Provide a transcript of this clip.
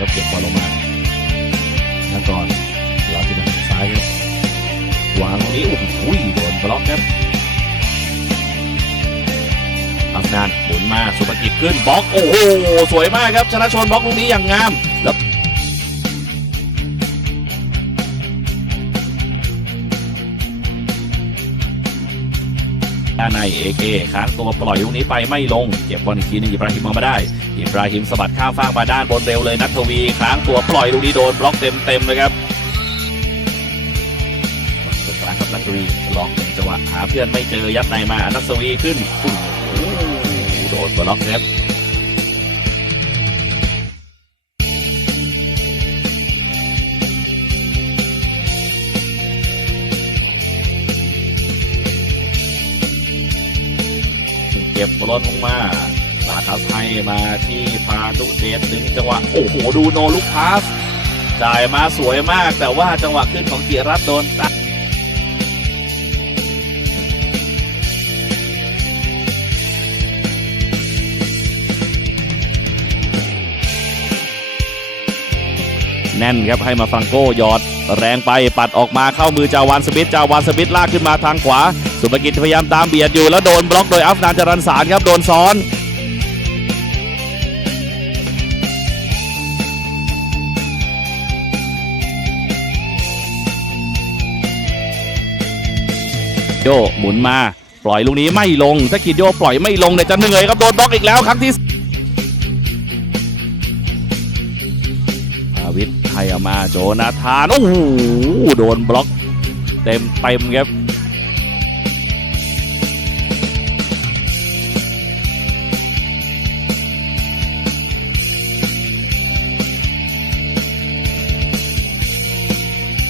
ครับเก็บบอลลงมาทางก่อนเราจะทางซ้ายครับวางตรงนี้โอ้โหโดนบล็อกครับอำนาจหมุนมาสุภกิจขึ้นบล็อกโอ้โหสวยมากครับชนะชนบล็อกลูกนี้อย่างงาม ด้านในเอเคค้างตัวปล่อยลูกนี้ไปไม่ลง เก็บบอลอีกทีหนึงอิบราฮิมเอามาได้ อิบราฮิมสะบัดข้ามฟากมาด้านบนเร็วเลยนัทวีค้างตัวปล่อยลูกนี้โดนบล็อกเต็มเต็มๆเลยครับกลางครับนัทวีล็อกหนึ่งจังหวะหาเพื่อนไม่เจอยัดในมานัทวีขึ้นโอ้โหโดนบล็อกครับ ก็บบอลลงมาลาทัสให้มาที่พานุเดชดึงจังหวะโอ้โหดูโนลูกพาสจ่ายมาสวยมากแต่ว่าจังหวะขึ้นของจีรัตน์โดนตัด แน่นครับให้มาฟรังโก้หยอด แรงไปปัดออกมาเข้ามือจาวานสมิธจาวานสมิธลากขึ้นมาทางขวา สุภกิจพยายามตามเบียดอยู่แล้วโดนบล็อกโดยอัฟนานจรันสารครับโดนซ้อนโยหมุนมา ปล่อยลูกนี้ไม่ลงถ้าคิดโยปล่อยไม่ลงเนี่ยจะเหนื่อยครับโดนบล็อกอีกแล้วครั้งที่ วิทย์ให้อามาโจนาธานโอ้โหโดนบล็อก เต็มเต็มครับ